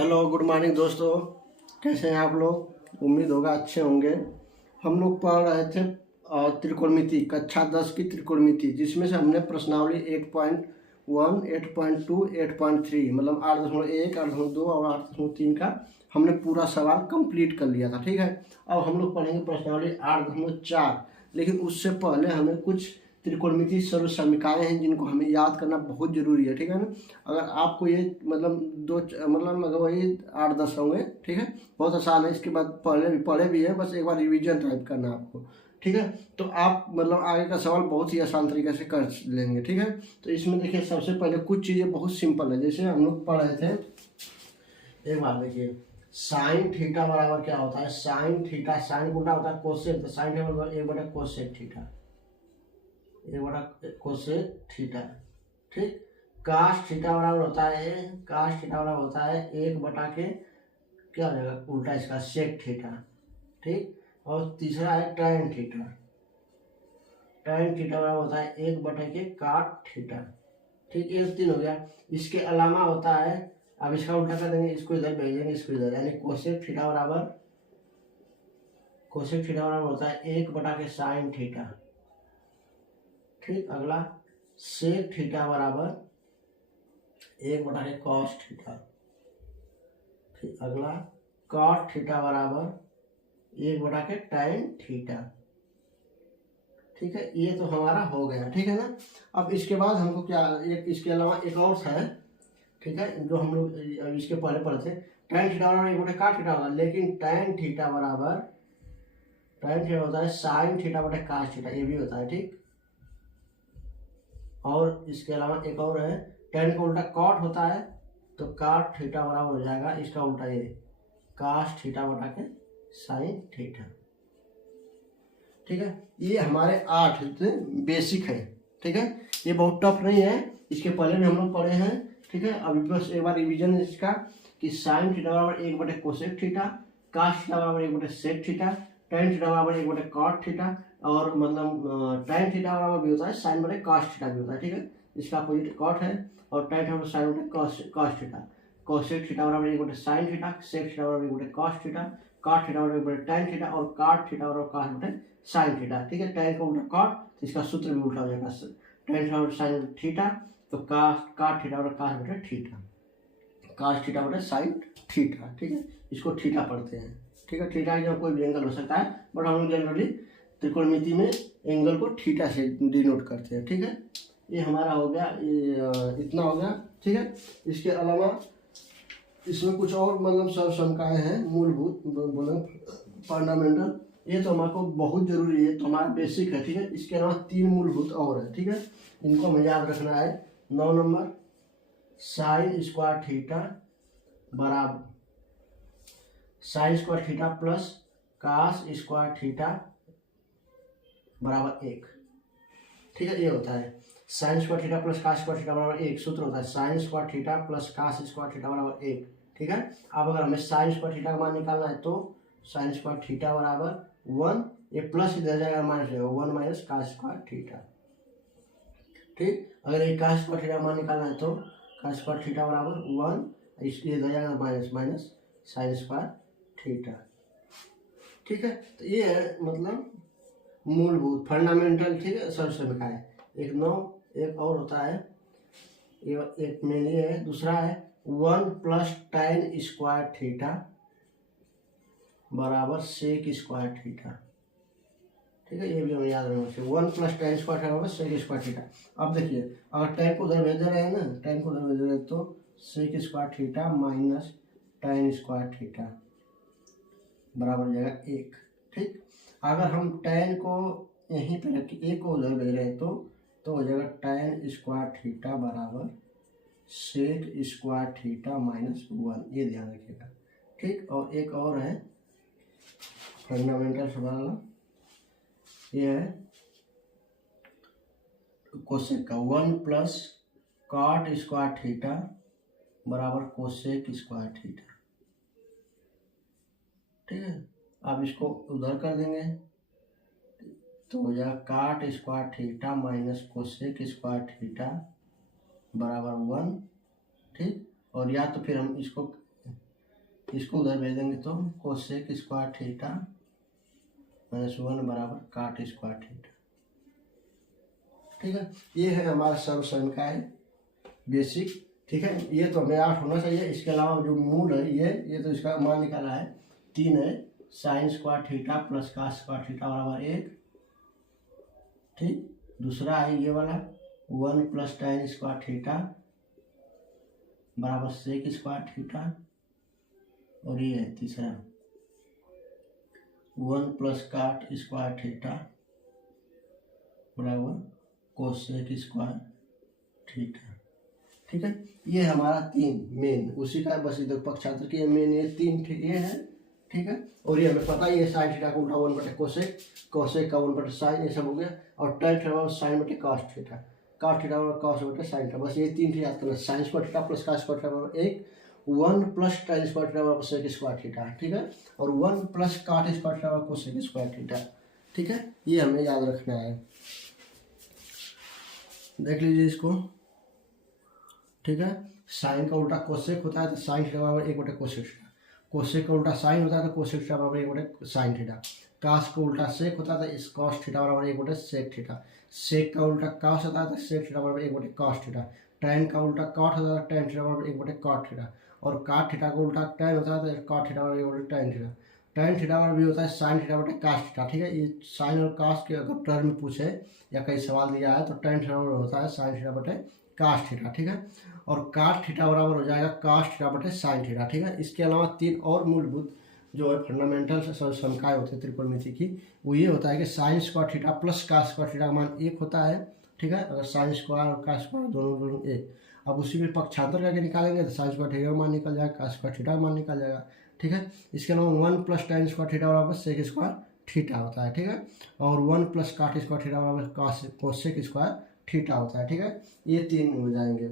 Hello good morning दोस्तों, कैसे हैं आप लोग। उम्मीद होगा अच्छे होंगे। हम लोग पढ़ रहे थे त्रिकोणमिति कक्षा 10 की त्रिकोणमिति, जिसमें से हमने प्रश्नावली 8.1, 8.2, 8.3 मतलब 8.1, 8.2 और 8.3 का हमने पूरा सवाल कंप्लीट कर लिया था। ठीक है, अब हम लोग पढ़ेंगे प्रश्नावली 8.4। लेकिन उससे पहले हमें कुछ त्रिकोणमिति सर्व समीकरण हैं जिनको हमें याद करना बहुत जरूरी है। ठीक है ना, अगर आपको ये मतलब अगर वही 8-10 होंगे। ठीक है, बहुत आसान है। इसके बाद पढ़े भी है, बस एक बार रिवीजन टाइप करना है आपको। ठीक है, तो आप मतलब आगे का सवाल बहुत ही आसान तरीके से कर लेंगे। ठीक है, तो इसमें देखिए सबसे पहले कुछ चीज़ें बहुत सिंपल है। जैसे हम लोग पढ़ रहे थे, एक बार देखिए, साइन थीटा बराबर क्या होता है। साइन थीटा, साइन उल्टा होता है कोसेक, तो साइन थीटा बराबर 1/कोसेक थीटा, 1/कोसेक थीटा। ठीक, काश थीटा बराबर होता है, काश थीटा बराबर होता है 1/के क्या हो जाएगा उल्टा इसका सेक थीटा। ठीक, और तीसरा है टैन थीटा, टैन थीटा बराबर होता है 1/के काट थीटा। ठीक, ये 3 हो गया। इसके अलावा होता है, अब इसका उल्टा कर देंगे, इसको इधर भेजेंगे, इसको इधर, यानी कोसेक थीटा बराबर, कोसेक थीटा बराबर होता है 1/के साइन थीटा। ठीक, अगला सेक थीटा बराबर 1/के कॉस थीटा। फिर अगला कॉट थीटा बराबर 1/के टैन थीटा। ठीक है, ये तो हमारा हो गया। ठीक है ना, अब इसके बाद हमको क्या, एक इसके अलावा एक और है। ठीक है, जो हम लोग इसके पहले पढ़े थे, टैन थीटा बराबर 1/काट थीटा होगा, लेकिन टैन थीटा बराबर, टैन थीटा होता है साइन थीटा/कास थीटा, ये भी होता है। ठीक, और इसके अलावा एक और है, टैन का उल्टा कॉट होता है, तो काट थीटा बराबर हो जाएगा इसका उल्टा ये कास थीटा/के साइन थीटा। ठीक है, ये हमारे 8 बेसिक है। ठीक है, ये बहुत टफ नहीं है, इसके पहले भी हम लोग पढ़े हैं। ठीक है, अभी बस एक बार रिवीजन इसका कि साइन थीटा बराबर 1/कोसेक थीटा, कास थीटा बराबर 1/सेक थीटा, टैन थीटा बराबर 1/कॉट थीटा, और मतलब टैन थीटा बराबर भी होता है sin/cos थीटा भी होता है। ठीक है, इसका अपोजिट कॉट है, और tan theta sin/cos theta, cosec theta बराबर 1/sin थीटा, सेक थीटा बराबर 1/cos थीटा, कॉट थीटा बराबर 1/tan थीटा, और काट थीटा बराबर cos/sin थीटा। ठीक है, टैन का उल्टा कॉट, तो इसका सूत्र भी उल्टा हो जाएगा, टैन थीटा बराबर sin थीटा, तो काट थीटा बराबर cos/थीटा, cos थीटा/sin थीटा। ठीक है, इसको थीटा पढ़ते हैं। ठीक है, थीटा का कोई भी एंगल हो सकता है, बट हम लोग जनरली त्रिकोणमिति में एंगल को थीटा से डिनोट करते हैं। ठीक है, ये हमारा हो गया, ये इतना हो गया। ठीक है, इसके अलावा इसमें कुछ और मतलब सर्व समीकरण हैं, मूलभूत बोले फंडामेंटल, ये तो हमारे को बहुत जरूरी है, तो हमारा बेसिक है। ठीक है, इसके अलावा 3 मूलभूत और है। ठीक है, इनको हमें याद रखना है। 9 नंबर, साइन स्क्वायर थीटा बराबर, sine square theta plus cos square theta बराबर 1। ठीक है, ये होता है sine square theta plus cos square theta बराबर 1। सूत्र होता है sine square theta plus cos square theta बराबर 1। ठीक है, अब अगर हमें साइन स्क्वायर थीटा का मान निकालना है, तो साइन स्क्वायर थीटा बराबर 1, ये प्लस इधर जाएगा माइनस जाएगा, 1 माइनस कास स्क्वायर थीटा। ठीक, अगर ये कास स्क्वायर थीटा का मान निकालना है, तो कास स्क्वायर थीटा बराबर 1, इसलिए इधर जाएगा minus minus sign square theta. ठीक है, तो ये है मतलब मूलभूत फंडामेंटल। ठीक है, सर्व समीकरण है। एक 9, एक और होता है, एक में ये है, दूसरा है 1 प्लस टैन स्क्वायर थीटा बराबर सेक स्क्वायर थीटा। ठीक है, ये भी हमें याद रखना चाहिए, 1 प्लस टैन स्क्वायर थीटा बराबर सेक स्क्वायर थीटा। अब देखिए, अगर टैन को उधर भेज रहे हैं ना, टैन को उधर भेज रहे हैं, तो sec square theta minus tan square theta बराबर हो जाएगा 1। ठीक, अगर हम टैन को यहीं पे रख के एक को उधर भेज रहे हैं, तो हो जाएगा टैन स्क्वायर थीटा बराबर सेक स्क्वायर थीटा माइनस 1, ये ध्यान रखिएगा। ठीक, और एक और है फंडामेंटल सवाल, ये है कोसेक का, 1 प्लस कॉट स्क्वायर थीटा बराबर कोसेक स्क्वायर थीटा। ठीक है, अब इसको उधर कर देंगे, तो हो जाएगा काट square theta minus cosec square theta बराबर 1। ठीक, और या तो फिर हम इसको इसको उधर भेज देंगे तो कोसेक स्क्वायर थीटा -1 बराबर काट स्क्वायर थीटा। ठीक है, ये है हमारा सर्व समीकरण बेसिक। ठीक है, ये तो हमें 8 होना चाहिए। इसके अलावा जो मूल है ये तो इसका मान निकाला है 3 है, sine square theta plus cos square theta बराबर 1। ठीक, दूसरा है ये वाला 1 प्लस tan स्क्वायर थीटा बराबर सेक स्क्वायर थीटा, और ये है तीसरा 1 प्लस काट स्क्वायर थीटा बराबर कोसेक स्क्वायर थीटा। ठीक है, ये हमारा 3 मेन उसी का बस इधर पक्षांतर की मेन ये 3 ये है। ठीक है, और ये हमें पता ही है साइन थीटा का उल्टा 1 बटे कोसेक, कोसेक का 1 बटे साइन, ये सब हो गया। और tan थीटा साइन बटे कॉस थीटा, कॉस थीटा बराबर कॉस बटे साइन थीटा। बस ये 3 याद करना, sign square theta plus cos square theta बराबर 1, 1 प्लस tan स्क्वायर थीटा बराबर सेक स्क्वायर थीटा। ठीक है, और 1 प्लस कॉट स्क्वायर थीटा बराबर कोसेक स्क्वायर थीटा। ठीक है, ये हमें याद रखना है। देख लीजिए इसको। ठीक है, साइन का उल्टा कोसेक होता है तो साइन थीटा बराबर 1 बटे कोसेक थीटा, कोसेक का उल्टा साइन होता है तो कोसेक थीटा बराबर 1 बटे साइन थीटा, कास का उल्टा सेक होता है तो इस कॉस थीटा बराबर 1 बटे सेक थीटा, सेक का उल्टा कास होता है तो सेक थीटा बराबर 1 बटे कॉस थीटा, टैन का उल्टा कॉट होता है टैन थीटा बराबर 1 बटे कॉट थीटा, और काट थीटा का उल्टा टैन होता है तो कॉट थीटा बराबर 1 बटे टैन थीटा। टैन थीटा बराबर भी होता है साइन थीटा बटे कास थीटा। ठीक है, ये साइन और कास के अगर टर्म में पूछे या कई सवाल दिया है तो टैन थीटा बराबर होता है साइन थीटा बटे कास थीटा। ठीक है, और काट थीटा बराबर हो जाएगा कास थीटा बटे साइन थीटा। ठीक है, इसके अलावा 3 और मूलभूत जो है फंडामेंटल संख्याएं होती है त्रिकोणमिति की, वो ये होता है कि sine square theta plus cos square theta का मान 1 होता है। ठीक है, अगर साइन स्क्वायर और कास स्क्वायर दोनों 1, अब उसी में पक्षांतर करके निकालेंगे तो साइन स्क्वायर थीटा का मान निकल जाएगा, कास स्क्वायर थीटा का मान निकल जाएगा। ठीक है, इसके अलावा 1 प्लस tan स्क्वायर थीटा बराबर सेक स्क्वायर थीटा होता है। ठीक है, और 1 प्लस काट स्क्वायर थीटा बराबर कोसेक स्क्वायर थीटा होता है। ठीक है, ये 3 हो जाएंगे।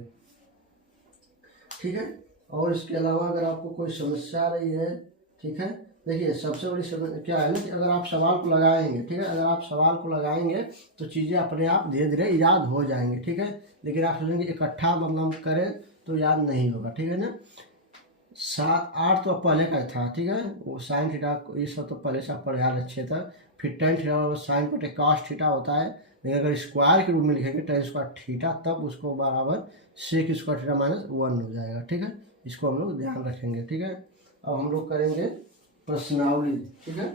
ठीक है, और इसके अलावा अगर आपको कोई समस्या आ रही है, ठीक है, देखिए सबसे बड़ी समस्या क्या है ना कि अगर आप सवाल को लगाएंगे, ठीक है, अगर आप सवाल को लगाएंगे तो चीज़ें अपने आप धीरे धीरे याद हो जाएंगे। ठीक है, लेकिन आप सोचेंगे इकट्ठा मतलब करें तो याद नहीं होगा। ठीक है ना, 7 8 तो पहले का था। ठीक है, वो साइन थीटा ये सब तो पहले से आप पढ़ याद अच्छे था। फिर tan थीटा साइन बटे कॉस थीटा होता है, लेकिन अगर स्क्वायर के रूप में लिखेंगे tan स्क्वायर थीटा तब उसको बराबर सेक स्क्वायर थीटा -1 हो जाएगा। ठीक है, इसको हम लोग ध्यान रखेंगे। ठीक है, अब हम लोग करेंगे प्रश्नावली। ठीक है,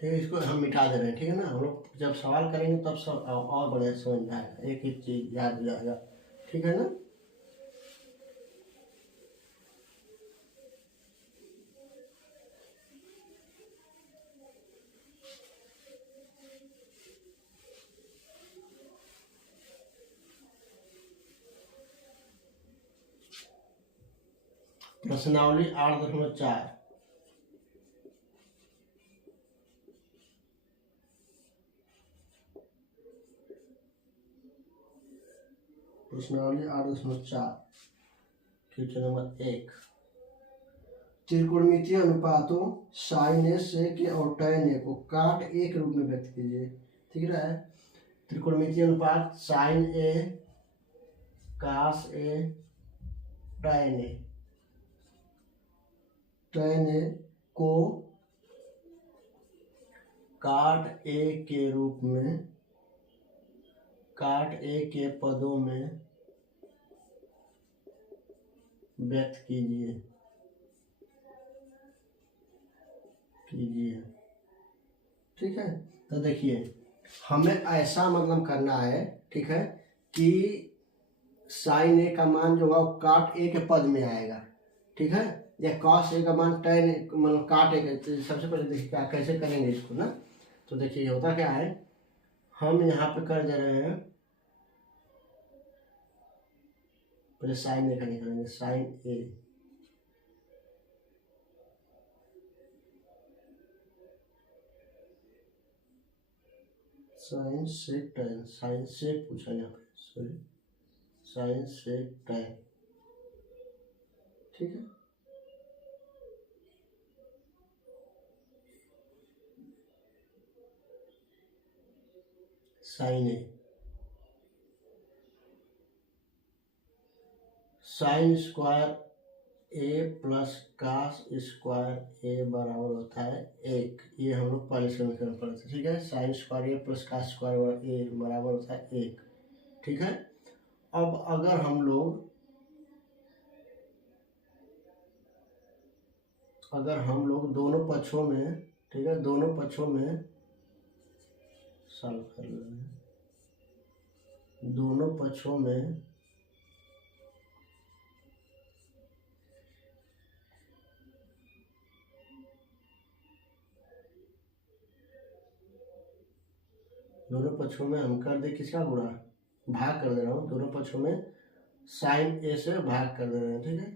ठीक है, इसको हम मिटा दे रहे हैं। ठीक है ना, हम लोग जब सवाल करेंगे तब सब और बढ़िया समझ में आएगा, एक ही चीज याद हो जाएगा। ठीक है ना, प्रश्नावली 8.4। प्रश्नावली 8.4 क्वेश्चन नंबर 1, त्रिकोणमितीय अनुपातों साइन ए सेक ए और tan ए को काट ए के रूप में व्यक्त कीजिए। ठीक है, त्रिकोणमितीय अनुपात साइन ए कास ए tan ए, tan ए को काट ए के रूप में, काट ए के पदों में व्यक्त कीजिए। ठीक है, तो देखिए हमें ऐसा मतलब करना है, ठीक है, कि साइन ए का मान जो होगा काट ए के पद में आएगा। ठीक है, या कॉस ए का मान tan मतलब काट ए के। सबसे पहले देखिए क्या कैसे करेंगे इसको ना, तो देखिए होता क्या है, हम यहाँ पे कर दे रहे हैं, पहले साइन ए का निकालेंगे, साइन ए साइन सेक टैन, साइन सेक पूछा यहाँ पे, सॉरी साइन सेक टैन, ठीक है। साइन ए, साइन स्क्वायर ए प्लस कास स्क्वायर ए बराबर होता है 1। ये हम लोग पहले समीकरण पढ़े थे, ठीक है। साइन स्क्वायर ए प्लस कास स्क्वायर ए बराबर होता है 1, ठीक है। अब अगर हम लोग दोनों पक्षों में, ठीक है, दोनों पक्षों में सॉल्व कर लेंगे, दोनों पक्षों में हम कर दे किसका गुणा, भाग कर दे रहा हूँ, दोनों पक्षों में साइन ए से भाग कर दे रहे हैं, ठीक है।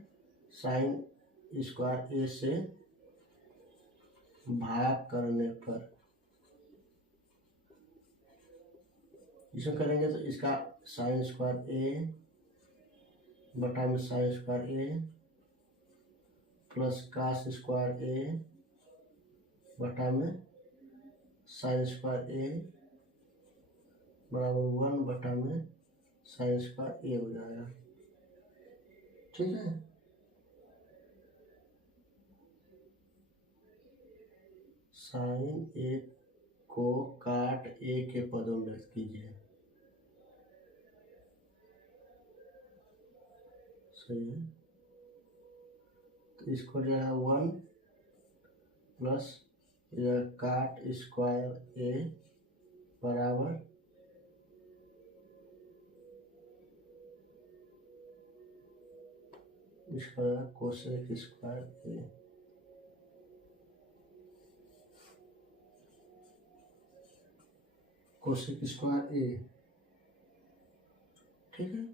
साइन स्क्वायर ए से भाग करने पर इसमें करेंगे तो इसका साइन स्क्वायर ए बटा में साइन स्क्वायर ए प्लस कास स्क्वायर ए बटा में साइन स्क्वायर ए बराबर 1 बटा में साइन स्क्वायर ए हो जाएगा, ठीक है। साइन ए को काट ए के पदों में व्यक्त कीजिए, सही है। तो इसको जो है 1 प्लस यह काट स्क्वायर ए बराबर इसका कोसेक स्क्वायर ए, कोसेक स्क्वायर ए, ठीक है।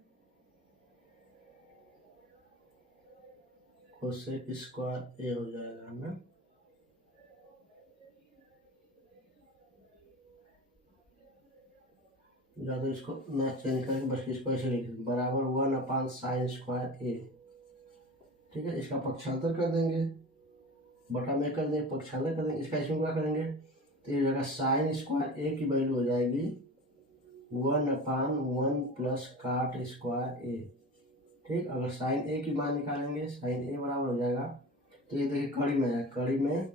कोसेक स्क्वायर ए हो जाएगा ना, या तो इसको ना चेंज करके बस इसको ऐसे लिख बराबर 1 अपान साइन स्क्वायर ए, ठीक है। इसका पक्षांतर कर देंगे, बटा में कर देंगे, पक्षांतर कर देंगे, इसका इसमें क्या करेंगे तो ये जगह साइन स्क्वायर ए की वैल्यू हो जाएगी 1 अपान 1 प्लस काट स्क्वायर ए, ठीक। अगर साइन ए की मान निकालेंगे, साइन ए बराबर हो जाएगा, तो ये देखिए कड़ी में है, कड़ी में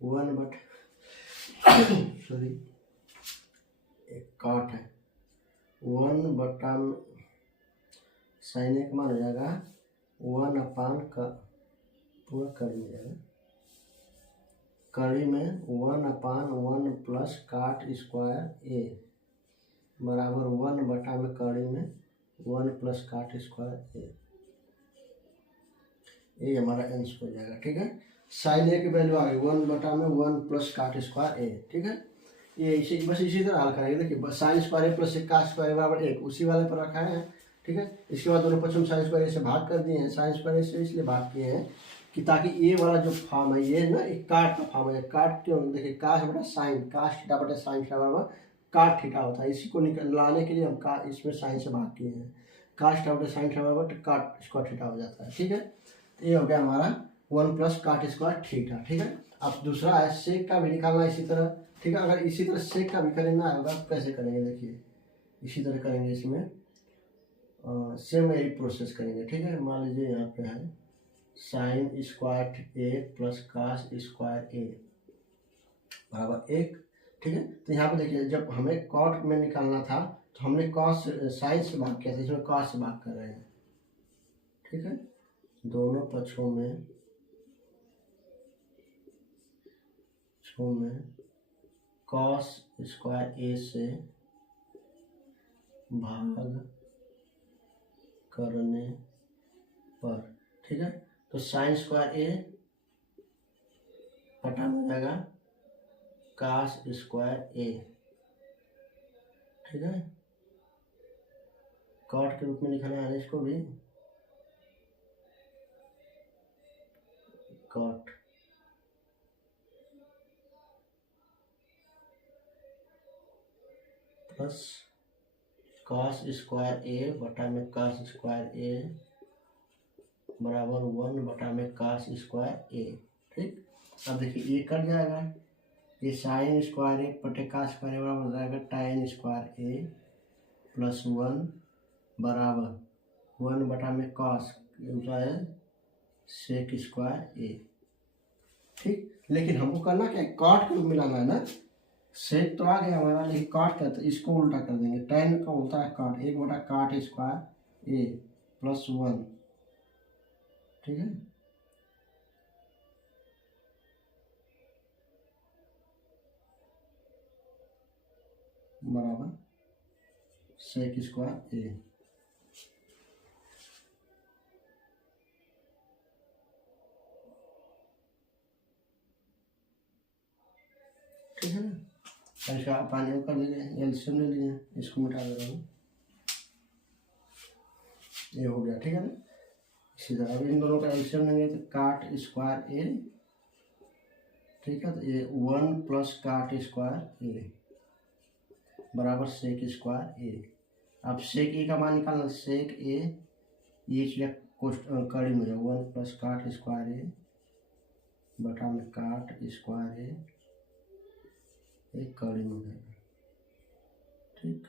1 बटा सॉरी एक काट है 1 बटा साइन ए का मान हो जाएगा 1 अपान का पूरा कड़ी में जाएगा, कड़ी में 1 अपान 1 प्लस काट स्क्वायर ए बराबर 1 बटा में कड़ी में 1 प्लस काट स्क्वायर ए, ये हमारा आंसर हो जाएगा, ठीक है। साइन ए की वैल्यू आ गई 1 बटा में 1 प्लस काट स्क्वायर ए, ठीक है। ये इसी बस इसी तरह हल करेंगे, देखिए साइन स्क्वायर ए प्लस काट स्क्वायर बराबर 1 उसी वाले पर रखा है, ठीक है। इसके बाद दोनों पक्षों में साइन स्क्वायर ए से भाग कर दिए हैं, साइन स्क्वायर ए से इसलिए भाग किए हैं कि ताकि ये वाला जो फॉर्म है ये ना एक काट का फॉर्म है, काट क्यों, देखिए काश बटा साइन, काश थीटा बटा साइन थीटा बराबर काट थीटा होता है, इसी को लाने के लिए हम का इसमें साइन से भाग किए हैं, काश थीटा बटा साइन थीटा बराबर काट स्क्वायर थीटा हो जाता है, ठीक है। तो ये हो गया हमारा 1 प्लस काट स्क्वायर थीटा, ठीक है। अब दूसरा है सेक का भी निकालना इसी तरह, ठीक है। अगर इसी तरह सेक का भी करना होगा तो कैसे करेंगे, देखिए इसी तरह करेंगे, इसमें सेम यही प्रोसेस करेंगे, ठीक है। मान लीजिए यहाँ पे है साइन स्क्वायर ए प्लस कास स्क्वायर ए बराबर 1, ठीक है। तो यहाँ पे देखिए जब हमें कॉट में निकालना था तो हमने कॉस साइन से भाग किया था, इसमें कॉस से भाग कर रहे हैं, ठीक है। दोनों पक्षों में कॉस स्क्वायर ए से भाग करने पर, ठीक है। तो साइन स्क्वायर ए बटा हो जाएगा कास स्क्वायर ए, ठीक है। कॉट के रूप में लिखना है इसको भी, कॉट, प्लस कॉस स्क्वायर ए बटा में कॉस स्क्वायर ए बराबर 1/में cos स्क्वायर ए। ठीक, अब देखिए ये कट जाएगा, ये साइन स्क्वायर ए बटे का स्क्वायर ए बराबर हो जाएगा tan स्क्वायर ए प्लस 1 बराबर 1/में कॉस दूसरा है सेक स्क्वायर ए। ठीक, लेकिन हमको करना क्या है, कॉट को मिलाना है ना। सेक तो आ गया हमारा, लेकिन कॉट क्या, तो इसको उल्टा कर देंगे। tan का होता है कॉट, 1/cot स्क्वायर ए प्लस 1। ठीक है, बराबर सेक स्क्वायर ए। ठीक है ना, इसका पानी कर लीजिए, एल्शियम ले लीजिए, इसको मिटा दे रहा हूँ, ये हो गया। ठीक है ना, इसी तरह अब इन दोनों का एल्शियम लेंगे तो काट स्क्वायर ए। ठीक है, तो ये 1 प्लस काट स्क्वायर ए बराबर सेक स्क्वायर ए। अब सेक ए का मान निकालना, सेक ए ये चीज़ कड़ी में 1 प्लस काट स्क्वायर ए बटा में काट स्क्वायर ए एक कड़ी में हो जाएगा। ठीक,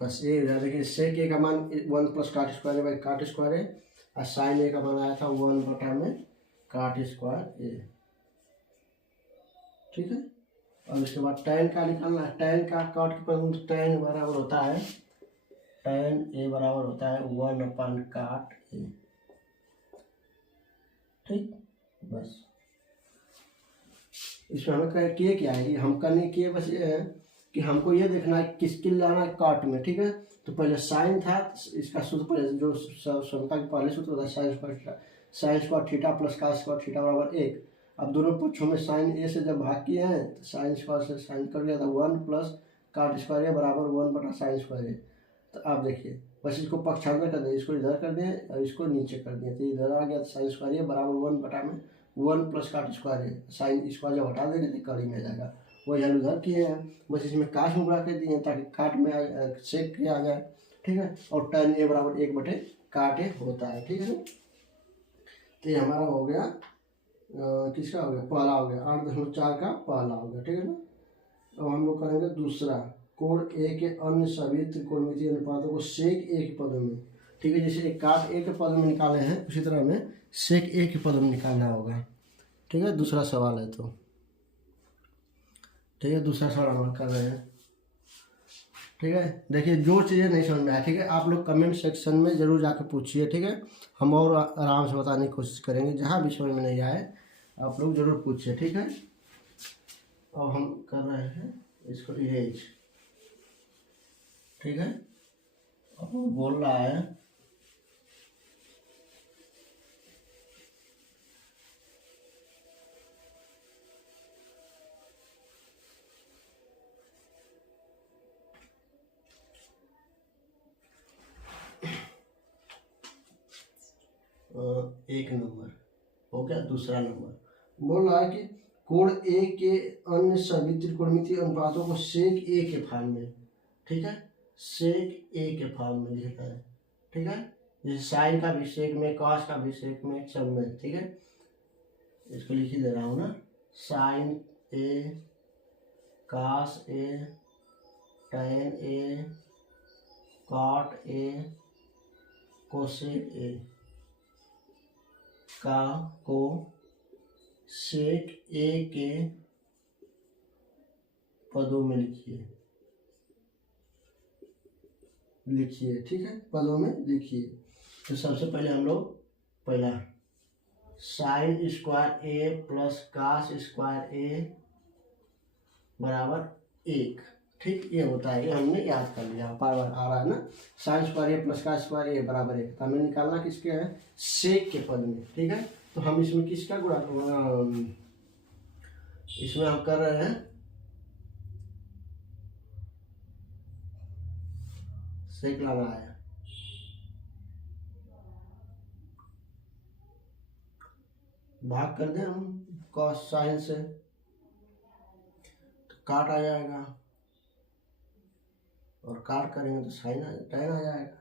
बस ये देखिए सेक ए का मान 1 plus cot square A by cot square A, और साइन ए का मान आया था 1/में काट स्क्वायर ए। ठीक है, और उसके बाद tan का निकालना है। tan का काट के पर tan बराबर होता है, tan ए बराबर होता है 1/cot ए। ठीक, बस इसमें हमें किए क्या है, हम करने किए बस ये है कि हमको ये देखना है किसके लाना है काट में। ठीक है, तो पहले साइन था, इसका सूत्र पहले जो समता के पहले सूत्र होता है साइन स्क्वायर थीटा प्लस का स्क्वायर थीटा बराबर 1। अब दोनों पक्षों में साइन ए से जब भाग किए हैं तो साइन स्क्वायर से साइन कर दिया था 1 प्लस काट स्क्वायर ए बराबर 1/sin स्क्वायर ए। तो आप देखिए बस इसको पक्षांतर कर दिए, इसको इधर कर दिए और इसको नीचे कर दिए, तो इधर आ गया तो साइन स्क्वायर ए बराबर 1/1 प्लस काट स्क्वायर ए। साइन स्क्वायर जब हटा देंगे तो कड़ी में आ जाएगा, वो इधर उधर किए हैं, बस इसमें काट में बुला के दिए ताकि काट में सेक के आ जाए। ठीक है, और tan ए बराबर 1/cot ए होता है। ठीक है ना, तो ये हमारा हो गया किसका हो गया, पहला हो गया 8.4 का पहला हो गया। ठीक है ना, अब हम लोग करेंगे दूसरा, कोण ए के अन्य सभी त्रिकोणमितीय अनुपातों को सेक ए के पदों में। ठीक है, जैसे एक काट ए के पद में निकाले हैं उसी तरह हमें सेक ए के पदों में निकालना होगा। ठीक है, दूसरा सवाल है तो ठीक है, दूसरा सवाल हम कर रहे हैं। ठीक है, देखिए जो चीज़ें नहीं समझ में आया, ठीक है, आप लोग कमेंट सेक्शन में ज़रूर जाकर पूछिए। ठीक है, हम और आराम से बताने की कोशिश करेंगे, जहाँ भी समझ में नहीं आए आप लोग ज़रूर पूछिए। ठीक है, अब हम कर रहे हैं इसको इरेज। ठीक है, अब वो बोल रहा है एक नंबर हो गया। दूसरा नंबर बोल रहा है कि कोण ए के अन्य सभी त्रिकोणमितीय अनुपातों को सेक ए के फॉर्म में। ठीक है, सेक ए के फॉर्म में लिखा है। ठीक है, जैसे साइन का भी सेक में, कॉस का भी सेक में, सब में। ठीक है, इसको लिख ही दे रहा हूँ ना, sine A, cos A, tan A, cot A, cosec A का को सेक ए के पदों में लिखिए। ठीक है, पदों में लिखिए। तो सबसे पहले हम लोग पहला साइन स्क्वायर ए प्लस कास स्क्वायर ए बराबर 1। ठीक, ये होता है, ये हमने याद कर लिया, बार बार आ रहा है ना, साइन स्क्वायर ए प्लस का स्क्वायर ए बराबर 1। तो हमें निकालना किसके है, सेक के पद में। ठीक है, तो हम इसमें किसका गुणा, इसमें हम कर रहे हैं सेक लाना है, भाग कर दें हम कॉस साइन से। काट आ जाएगा, और काट करेंगे तो साइन tan आ जाएगा,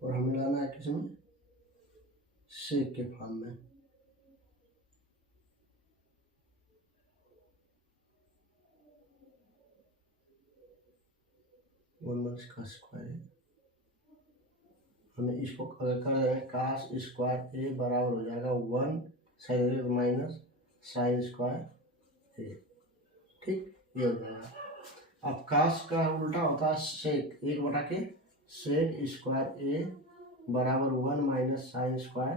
और हमें लाना है किसमें, सेक के फॉर्म में। वन माइनस का स्क्वायर है, हमें इसको अगर कर रहे हैं कास स्क्वायर ए बराबर हो जाएगा 1 साइन माइनस साइन स्क्वायर ए। ठीक, ये हो जाएगा। अब कास का उल्टा होता है सेक, 1/के सेक स्क्वायर ए बराबर 1 माइनस साइन स्क्वायर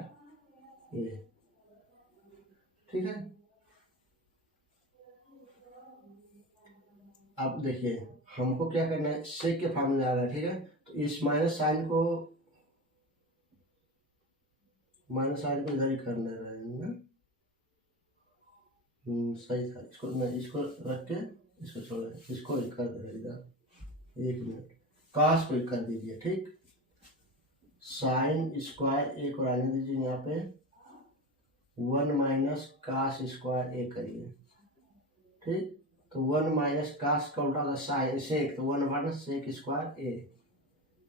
ए। ठीक है, अब देखिए हमको क्या करना है, सेक के फॉर्म में आ रहा है। ठीक है, तो इस माइनस साइन को इधर ही करने रहेंगे ना। सही था, इसको मैं इसको रख के इसको छोड़, इसको ही कर दे इधर, 1 मिनट, कास को ही कर दीजिए। ठीक, साइन स्क्वायर ए को रहने दीजिए यहाँ पे, 1 माइनस कास स्क्वायर ए करिए। ठीक, तो 1 माइनस कास का उल्टा होगा साइन सेक, तो 1 माइनस सेक स्क्वायर ए।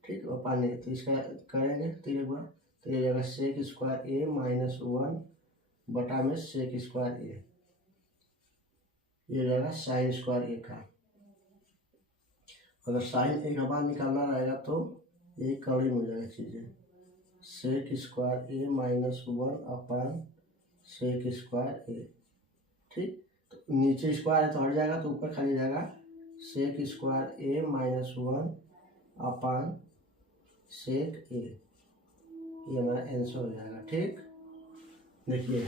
ठीक, और पानी तो इसका करेंगे तो एक बार, तो ये जाएगा सेक स्क्वायर ए माइनस 1 बटा में सेक स्क्वायर ए, ये जाएगा साइन स्क्वायर ए का। अगर साइन ए का बाहर निकालना रहेगा तो ये कड़ी में हो जाएगा चीज़ें, सेक स्क्वायर ए माइनस 1 अपन सेक स्क्वायर ए। ठीक, तो नीचे स्क्वायर है तो हट जाएगा, तो ऊपर खाली जाएगा सेक स्क्वायर ए माइनस 1 अपन सेक ए, ये हमारा आंसर हो जाएगा। ठीक, देखिए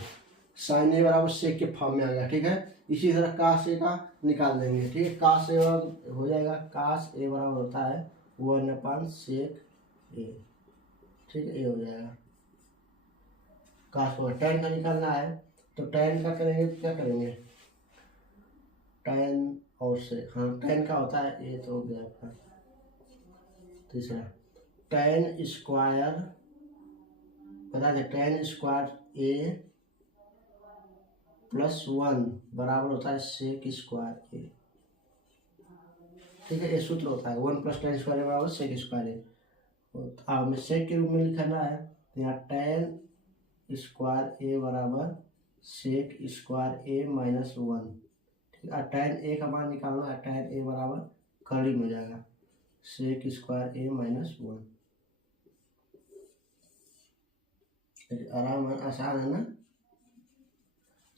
साइन ए बराबर सेक के फॉर्म में आ गया। ठीक है, इसी तरह कास ए का निकाल देंगे। ठीक है, कास ए हो जाएगा, कास ए बराबर होता है 1 अपन सेक ए। ठीक है, ये हो जाएगा। कास को tan का निकालना है, तो tan का करेंगे, क्या करेंगे, tan और सेक, हाँ tan का होता है, ये तो हो गया आपका। तीसरा tan स्क्वायर, बता दें tan स्क्वायर ए प्लस 1 बराबर होता है सेक स्क्वायर ए। ठीक है, ये सूत्र होता है 1 प्लस tan स्क्वायर बराबर सेक स्क्वायर ए। हमें सेक के रूप में लिखना है, तो यहाँ tan स्क्वायर ए बराबर सेक स्क्वायर ए माइनस 1। ठीक है, tan ए का मान निकालना है, tan ए बराबर कड़ी में जाएगा सेक स्क्वायर ए माइनस 1। आराम है, आसान है ना,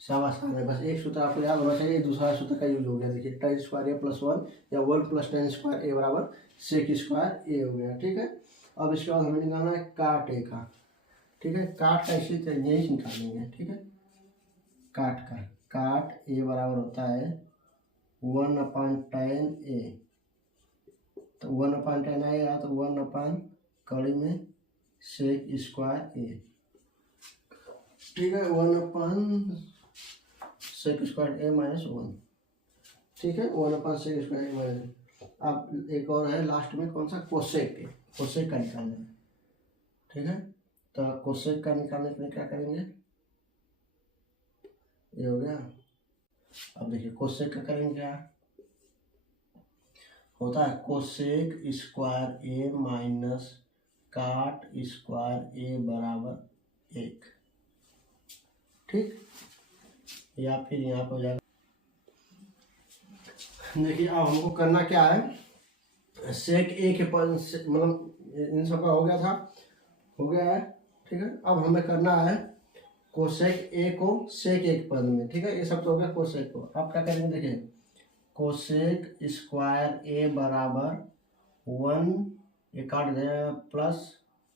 सब आसान है, बस एक सूत्र आपको याद होना चाहिए, दूसरा सूत्र का यूज हो गया। देखिए tan स्क्वायर ए प्लस 1 या 1 प्लस tan स्क्वायर ए बराबर सेक स्क्वायर ए हो गया। ठीक है, अब इसके बाद हमें निकालना है काट ए का। ठीक है, काट का इसी तरह यही निकालेंगे। ठीक है, काट ए बराबर होता है 1 अपन tan ए, तो 1 अपन tan आएगा, तो 1 अपन कड़ी में सेक स्क्वायर ए। ठीक है, 1 अपन सेक स्क्वायर ए माइनस 1। ठीक है, 1 अपन सेक स्क्वायर ए माइनस। अब एक और है लास्ट में, कौन सा, कोसेक के, कोसेक का निकालना है। ठीक है, तो कोसेक का निकालने के लिए क्या करेंगे, ये हो गया। अब देखिए कोसेक का करेंगे, क्या होता है, कोसेक स्क्वायर ए माइनस काट स्क्वायर ए बराबर 1। ठीक, या फिर यहाँ पर हो जाएगा। देखिए अब हमको करना क्या है, सेक ए के पद मतलब इन सबका हो गया था, हो गया है। ठीक है, अब हमें करना है कोसेक ए को सेक एक पद में। ठीक है, ये सब तो हो गया कोसेक को। अब क्या करेंगे, देखिए कोसेक स्क्वायर ए बराबर 1, ये काट देगा, प्लस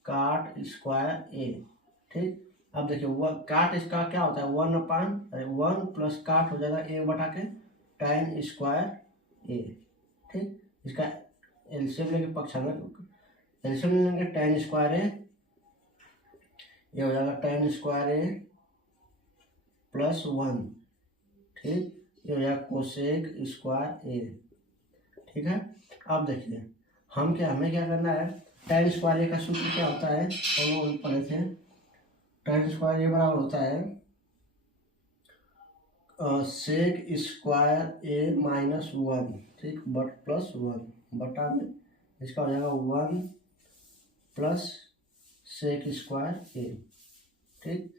काट स्क्वायर ए। ठीक, अब देखिए वह काट इसका क्या होता है, 1 प्लस काट हो जाएगा ए बटा के tan स्क्वायर ए। ठीक, इसका एलसीएम लेके पक्ष में एलसीएम लेंगे, tan स्क्वायर ए, ये हो जाएगा tan स्क्वायर ए प्लस 1। ठीक, ये हो जाएगा कोसेक स्क्वायर ए। ठीक है, अब देखिए हमें क्या करना है, tan स्क्वायर ए का सूत्र क्या होता है, और पढ़े थे, tan स्क्वायर ए बराबर होता है सेक स्क्वायर ए माइनस वन, ठीक, बट प्लस वन बटा में इसका हो जाएगा वन प्लस सेक स्क्वायर ए, ठीक।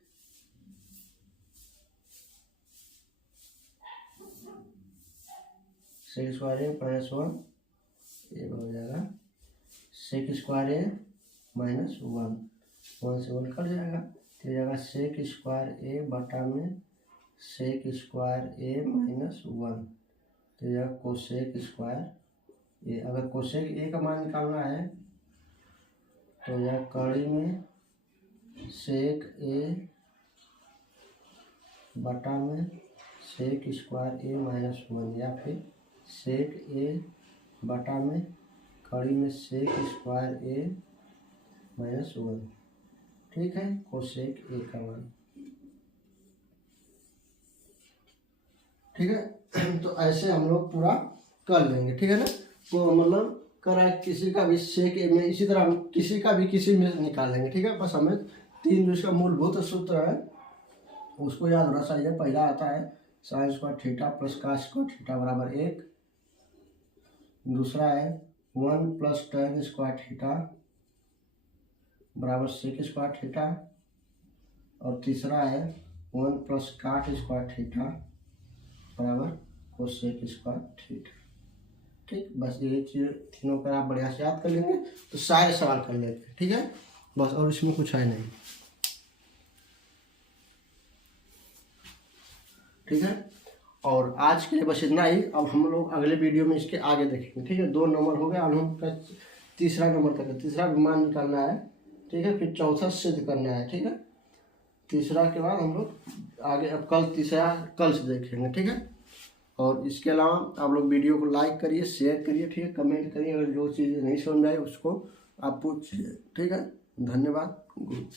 सेक स्क्वायर ए माइनस वन, ये हो जाएगा सेक स्क्वायर ए माइनस वन, वन से वन कट जाएगा तो हो जाएगा सेक स्क्वायर ए बटा में सेक स्क्वायर ए माइनस वन, तो यह कोसेक स्क्वायर ए। अगर कोसेक ए का मान निकालना है तो यह कड़ी में सेक ए बटा में सेक स्क्वायर ए माइनस वन, या फिर सेक ए बटा में कड़ी में सेक स्क्वायर ए माइनस वन, ठीक है, कोसेक ए का मान, ठीक है। तो ऐसे हम लोग पूरा कर लेंगे, ठीक है ना। तो मतलब करा किसी का भी सेक ए में इसी तरह किसी का भी किसी में निकाल लेंगे, ठीक है। बस हमें तीन जो इसका मूलभूत सूत्र है उसको याद होना चाहिए। पहला आता है sine square theta plus cos square theta बराबर एक, दूसरा है one plus tan square theta बराबर सेक स्क्वायर थीटा, और तीसरा है one plus cot square theta बराबर कोसेक स्क्वायर थीटा, ठीक। बस ये चीज़ तीनों पर आप बढ़िया से याद कर लेंगे तो सारे सवाल कर लेंगे, ठीक है। बस और इसमें कुछ है नहीं, ठीक है। और आज के लिए बस इतना ही। अब हम लोग अगले वीडियो में इसके आगे देखेंगे, ठीक है। 2 नंबर हो गया, अब हम का तीसरा नंबर तक, तीसरा विमान निकालना है, ठीक है। फिर चौथा सिद्ध करना है, ठीक है। तीसरा के बाद हम लोग आगे अब कल तीसरा कल से देखेंगे, ठीक है। और इसके अलावा आप लोग वीडियो को लाइक करिए, शेयर करिए, ठीक है, कमेंट करिए। अगर जो चीज़ें नहीं समझ आए उसको आप पूछिए, ठीक है। धन्यवाद। गुड।